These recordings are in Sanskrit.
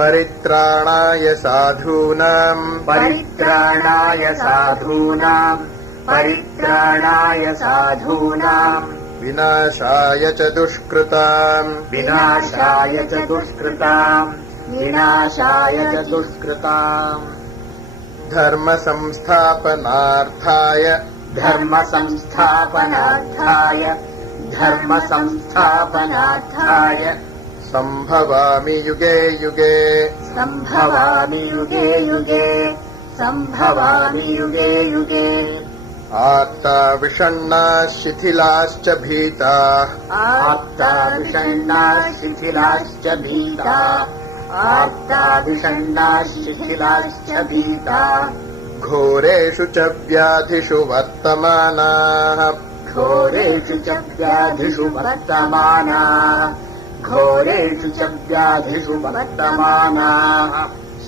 परित्राणाय साधूनां विनाशाय च दुष्कृताम् धर्म संस्थापनार्थाय संभवामि युगे युगे आर्ता विषण्णाः शिथिलाश्च भीताः घोरेषु च व्याधिषु वर्तमानाः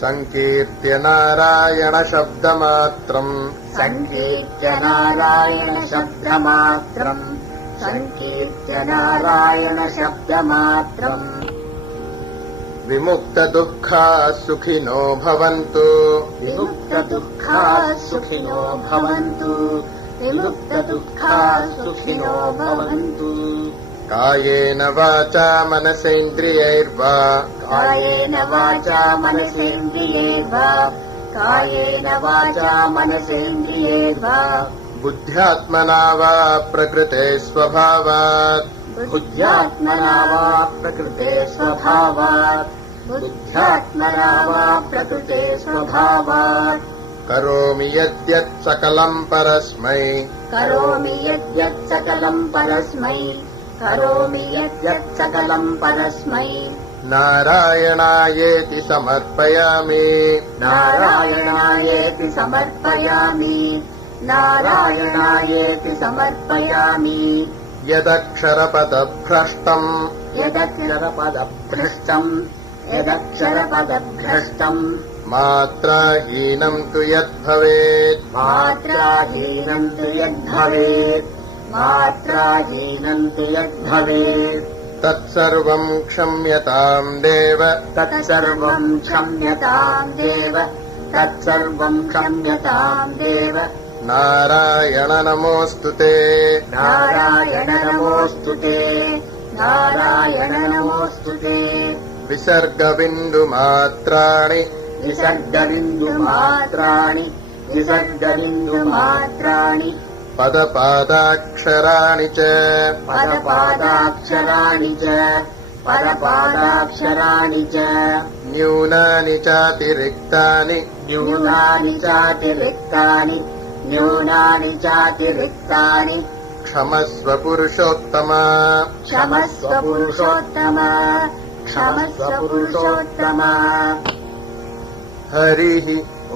संकीर्त्य नारायण शब्दमात्रम् विमुक्तदुःखाः सुखिनो भवन्तु कायेन वाचा मनसेन्द्रियैर्वा बुद्ध्यात्मना वा प्रकृते स्वभावात् करोमि यद्यत् सकलं परस्मै नारायणायेति समर्पयामि यदक्षरपदभ्रष्टम् मात्राहीनं तु यद्भवेत् तत्सर्वं क्षम्यतां देव नारायण नमोऽस्तु ते विसर्गबिन्दुमात्राणि पदपादाक्षराणि च न्यूनानि चातिरिक्तानि क्षमस्व पुरुषोत्तम हरिः ॐ।